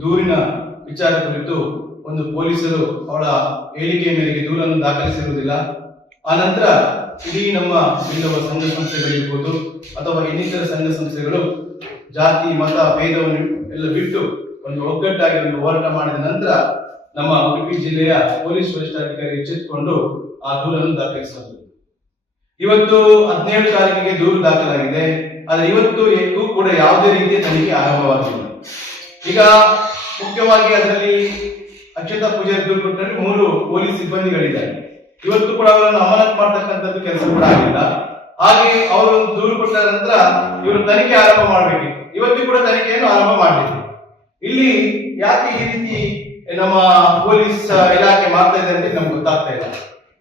ದೂರಿನ ವಿಚಾರ ಕುರಿತು ಒಂದು ಪೊಲೀಸರು ಅವಳ ಹೇಳಿಕೆಯ ಮೇರೆಗೆ ದೂರನ್ನು ದಾಖಲಿಸಿರುವುದಿಲ್ಲ. ಆ ನಂತರ ಇಡೀ ನಮ್ಮ ಬಿಲ್ಲವ ಸಂಘ ಸಂಸ್ಥೆಗಳಿರ್ಬೋದು ಅಥವಾ ಇನ್ನಿತರ ಸಂಘ ಸಂಸ್ಥೆಗಳು ಜಾತಿ ಮತ ಭೇದವನ್ನು ಎಲ್ಲ ಬಿಟ್ಟು ಒಂದು ಒಗ್ಗಟ್ಟಾಗಿ ಒಂದು ಹೋರಾಟ ಮಾಡಿದ ನಂತರ ನಮ್ಮ ಉಡುಪಿ ಜಿಲ್ಲೆಯ ಪೊಲೀಸ್ ವರಿಷ್ಠಾಧಿಕಾರಿ ಎಚ್ಚೆತ್ತುಕೊಂಡು ಆ ದೂರನ್ನು ದಾಖಲಿಸಲಾಗಿದೆ. ಇವತ್ತು 17 ತಾರೀಕಿಗೆ ದೂರು ದಾಖಲಾಗಿದೆ. ಆದರೆ ಇವತ್ತು ಕೂಡ ಯಾವುದೇ ರೀತಿಯ ತನಿಖೆ ಆರಂಭವಾಗಿಲ್ಲ. ಈಗ ಮುಖ್ಯವಾಗಿ ಅದರಲ್ಲಿ ಅಕ್ಷತಾ ಪೂಜಾರಿ ದೂರು ಕೊಟ್ಟರೆ 3 ಪೊಲೀಸ್ ಸಿಬ್ಬಂದಿಗಳಿದ್ದಾರೆ. ಇವತ್ತು ಕೂಡ ಅವರನ್ನು ಅಮಾನತು ಮಾಡತಕ್ಕಂಥದ್ದು ಕೆಲಸ ಕೂಡ ಆಗಿಲ್ಲ. ಹಾಗೆ ಅವರು ದೂರು ಕೊಟ್ಟ ನಂತರ ಇವರು ತನಿಖೆ ಆರಂಭ ಮಾಡಬೇಕಿತ್ತು. ಇವತ್ತು ಕೂಡ ತನಿಖೆಯನ್ನು ಆರಂಭ ಮಾಡಲಿಲ್ಲ. ಇಲ್ಲಿ ಯಾಕೆ ಈ ರೀತಿ ನಮ್ಮ ಪೊಲೀಸ್ ಇಲಾಖೆ ಮಾಡ್ತಾ ಇದೆ ಅಂತ ನಮ್ಗೆ ಗೊತ್ತಾಗ್ತಾ ಇಲ್ಲ.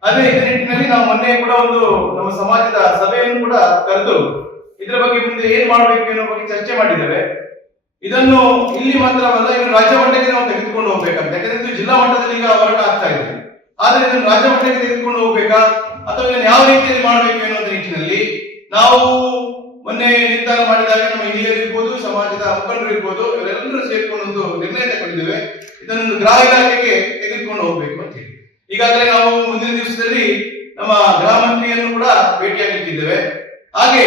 ಅದೇ ಈ ನಿಟ್ಟಿನಲ್ಲಿ ನಾವು ಮೊನ್ನೆ ಕೂಡ ಒಂದು ನಮ್ಮ ಸಮಾಜದ ಸಭೆಯನ್ನು ಕೂಡ ಕರೆದು ಇದರ ಬಗ್ಗೆ ಮುಂದೆ ಏನ್ ಮಾಡಬೇಕು ಅನ್ನೋ ಬಗ್ಗೆ ಚರ್ಚೆ ಮಾಡಿದ್ದೇವೆ. ಇದನ್ನು ಇಲ್ಲಿ ಮಾತ್ರವಲ್ಲ, ಇನ್ನು ರಾಜ್ಯ ಮಟ್ಟಕ್ಕೆ ನಾವು ತೆಗೆದುಕೊಂಡು ಹೋಗ್ಬೇಕಂತ. ಯಾಕಂದ್ರೆ ಇದು ಜಿಲ್ಲಾ ಮಟ್ಟದಲ್ಲಿ ಈಗ ಹೋರಾಟ ಆಗ್ತಾ ಇದೆ. ಆದ್ರೆ ಇದನ್ನು ರಾಜ್ಯ ಮಟ್ಟಕ್ಕೆ ತೆಗೆದುಕೊಂಡು ಹೋಗ್ಬೇಕಾ ಅಥವಾ ಇದನ್ನು ಯಾವ ರೀತಿಯಲ್ಲಿ ಮಾಡಬೇಕು ಅನ್ನೋದ್ರ ನಿಟ್ಟಿನಲ್ಲಿ ನಾವು ಮೊನ್ನೆ ನಿರ್ಧಾರ ಮಾಡಿದಾಗ ನಮ್ಮ ಹಿರಿಯರು ಇರ್ಬೋದು, ಸಮಾಜದ ಮುಖಂಡರು ಇರ್ಬೋದು, ಇವರೆಲ್ಲರೂ ಸೇರ್ಕೊಂಡು ಒಂದು ನಿರ್ಣಯ ತಗೊಂಡಿದ್ದೇವೆ. ಇದನ್ನೊಂದು ಗೃಹ ಇಲಾಖೆಗೆ ತೆಗೆದುಕೊಂಡು ಹೋಗ್ಬೇಕು ಅಂತ ಹೇಳಿ. ಈಗಾಗಲೇ ನಾವು ಮುಂದಿನ ದಿವಸದಲ್ಲಿ ನಮ್ಮ ಗೃಹ ಮಂತ್ರಿಯನ್ನು ಕೂಡ ಭೇಟಿಯಾಗಲಿಕ್ಕಿದ್ದೇವೆ. ಹಾಗೆ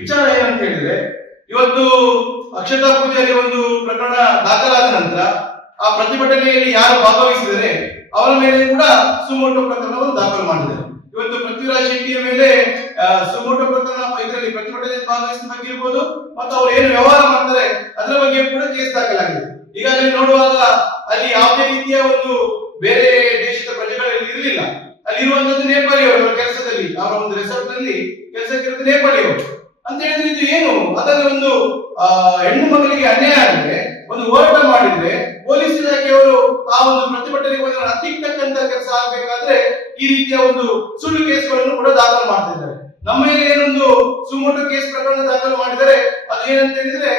ವಿಚಾರ ಏನಂತ ಹೇಳಿದ್ರೆ, ಇವತ್ತು ಅಕ್ಷತಾ ಪೂಜಾರಿ ಒಂದು ಪ್ರಕರಣ ದಾಖಲಾದ ನಂತರ ಆ ಪ್ರತಿಭಟನೆಯಲ್ಲಿ ಯಾರು ಭಾಗವಹಿಸಿದರೆ ಅವರ ಮೇಲೆ ಕೂಡ ಸುಮೋಟೋ ಪ್ರಕರಣವನ್ನು ದಾಖಲು ಮಾಡಿದ್ದಾರೆ. ಇವತ್ತು ಪೃಥ್ವಿರಾಜ್ ಶೆಟ್ಟಿಯ ಮೇಲೆ ಸುಮೋಟೋ ಪ್ರಕರಣ ಇದರಲ್ಲಿ ಪ್ರತಿಭಟನೆಯಲ್ಲಿ ಭಾಗವಹಿಸಿದ ಬಗ್ಗೆ ಇರ್ಬೋದು ಮತ್ತು ಅವರು ಏನು ವ್ಯವಹಾರ ಮಾಡ್ತಾರೆ ಅದರ ಬಗ್ಗೆ ಕೂಡ ಕೇಸ್ ದಾಖಲಾಗಿದೆ. ಈಗಾಗಲೇ ನೋಡುವಾಗ ಅಲ್ಲಿ ಯಾವುದೇ ರೀತಿಯ ಒಂದು ಬೇರೆ ದೇಶದ ಪ್ರಜೆಗಳಲ್ಲಿ ಇರಲಿಲ್ಲ. ಅಲ್ಲಿ ಇರುವಂತದ್ದು ನೇಪಾಳಿಯವರು ಕೆಲಸದಲ್ಲಿ, ಅವರ ಒಂದು ರೆಸಾರ್ಟ್ ನಲ್ಲಿ ಕೆಲಸಕ್ಕಿರೋದು ನೇಪಾಳಿಯವರು ಅಂತ ಹೇಳಿದ್ರೆ ಇದು ಏನು? ಅದರಲ್ಲಿ ಒಂದು ಹೆಣ್ಣು ಮಕ್ಕಳಿಗೆ ಅನ್ಯಾಯ ಆಗಿದ್ರೆ ಒಂದು ಹೋರಾಟ ಮಾಡಿದ್ರೆ ಪೊಲೀಸ್ ಇಲಾಖೆಯವರು ಆ ಒಂದು ಪ್ರತಿಭಟನೆಗೆ ಹತ್ತಿಕ್ಕಂತ ಕೆಲಸ ಆಗ್ಬೇಕಾದ್ರೆ ಈ ರೀತಿಯ ಒಂದು ಸುಳ್ಳು ಕೇಸ್ಗಳನ್ನು ಕೂಡ ದಾಖಲು ಮಾಡ್ತಾ ಇದ್ದಾರೆ. ನಮ್ಮ ಮೇಲೆ ಏನೊಂದು ಸುಮೋಟೋ ಕೇಸ್ ಪ್ರಕರಣ ದಾಖಲು ಮಾಡಿದರೆ ಅದು ಏನಂತ ಹೇಳಿದ್ರೆ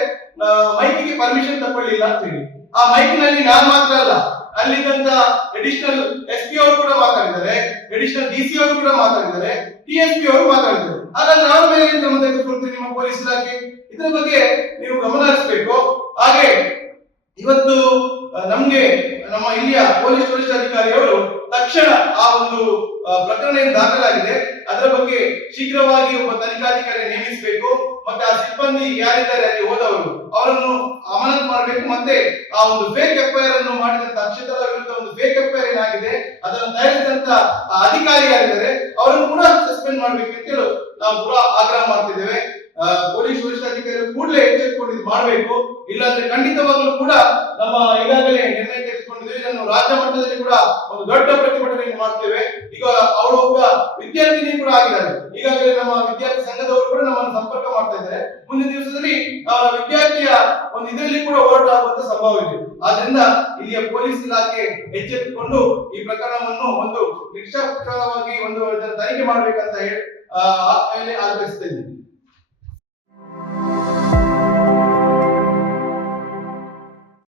ಮೈಕಿಗೆ ಪರ್ಮಿಷನ್ ತಗೊಳ್ಳಿಲ್ಲ ಅಂತ ಹೇಳಿ. ಆ ಮೈಕಿನಲ್ಲಿ ನಾನು ಮಾತ್ರ ಅಲ್ಲ, ಅಲ್ಲಿದ್ದಂತ ಅಡಿಷನಲ್ SP ಅವರು ಕೂಡ ಮಾತಾಡಿದ್ದಾರೆ, ಅಡಿಷನಲ್ DC ಅವರು ಕೂಡ ಮಾತಾಡಿದ್ದಾರೆ, TSP ಅವರು ಮಾತಾಡಿದ್ದಾರೆ. ಹಾಗಾದ್ರೆ ಅವರ ಮೇಲೆ ಏನು ಕ್ರಮ ತೆಗೆದುಕೊಳ್ತೀರಿ ನಿಮ್ಮ ಪೊಲೀಸ್ ಇಲಾಖೆ? ಇದರ ಬಗ್ಗೆ ನೀವು ಗಮನ ಹರಿಸಬೇಕು. ಹಾಗೆ ಇವತ್ತು ನಮ್ಗೆ ನಮ್ಮ ಇಲ್ಲಿಯ ಪೊಲೀಸ್ ವರಿಷ್ಠಾಧಿಕಾರಿಯವರು ತಕ್ಷಣ ಆ ಒಂದು ಪ್ರಕರಣ ಏನು ದಾಖಲಾಗಿದೆ ಅದರ ಬಗ್ಗೆ ಶೀಘ್ರವಾಗಿ ಒಬ್ಬ ತನಿಖಾಧಿಕಾರಿ ನೇಮಿಸಬೇಕು. ಮತ್ತೆ ಆ ಸಿಬ್ಬಂದಿ ಯಾರಿದ್ದಾರೆ ಅಲ್ಲಿ ಹೋದವರು ಅವರನ್ನು ಅಮಾನತು ಮಾಡಬೇಕು. ಮತ್ತೆ ಆ ಒಂದು ಫೇಕ್ FIR ಅನ್ನು ಮಾಡಿದಂತ ಅಕ್ಷತಾ ವಿರುದ್ಧ ಒಂದು ಫೇಕ್ FIR ಏನಾಗಿದೆ ಅದನ್ನು ತಯಾರಿಸಿದಂತ ಅಧಿಕಾರಿ ಯಾರಿದ್ದಾರೆ ಅವರನ್ನು ಕೂಡ ಸಸ್ಪೆಂಡ್ ಮಾಡಬೇಕು ಅಂತ ಹೇಳಿ ನಾವು ಕೂಡ ಆಗ್ರಹ ಮಾಡ್ತಿದ್ದೇವೆ. ಪೊಲೀಸ್ ವರಿಷ್ಠಾಧಿಕಾರಿ ಕೂಡಲೇ ಎಚ್ಚೆತ್ತುಕೊಂಡು ಇದು ಮಾಡಬೇಕು. ಇಲ್ಲಾಂದ್ರೆ ಖಂಡಿತವಾಗ್ಲೂ ಕೂಡ ನಮ್ಮ ಈಗಾಗಲೇ ನಿರ್ಣಯ ತೆಗೆದುಕೊಂಡಿದ್ದೇವೆ, ಇದನ್ನು ರಾಜ್ಯ ಮಟ್ಟದಲ್ಲಿ ಕೂಡ ಒಂದು ದೊಡ್ಡ ಪ್ರತಿಭಟನೆ ಮಾಡ್ತೇವೆ. ಈಗ ಅವರು ಒಬ್ಬ ವಿದ್ಯಾರ್ಥಿನಿ ಕೂಡ ಆಗಿದ್ದಾರೆ. ಈಗಾಗಲೇ ನಮ್ಮ ವಿದ್ಯಾರ್ಥಿ ಸಂಘದವರು ಕೂಡ ನಮ್ಮನ್ನು ಸಂಪರ್ಕ ಮಾಡ್ತಾ ಇದ್ದಾರೆ. ಮುಂದಿನ ದಿವಸದಲ್ಲಿ ವಿದ್ಯಾರ್ಥಿಯ ಒಂದು ಇದರಲ್ಲಿ ಕೂಡ ಹೋರಾಟ ಆಗುವಂತ ಸಂಭವ ಇದೆ. ಆದ್ರಿಂದ ಇಲ್ಲಿಯ ಪೊಲೀಸ್ ಇಲಾಖೆ ಎಚ್ಚೆತ್ತುಕೊಂಡು ಈ ಪ್ರಕರಣವನ್ನು ಒಂದು ನಿಷ್ಪಕ್ಷಪಾತವಾಗಿ ಒಂದು ತನಿಖೆ ಮಾಡ್ಬೇಕಂತ ಹೇಳಿ ಆಗ್ರಹಿಸ್ತಾ ಇದ್ದೀನಿ.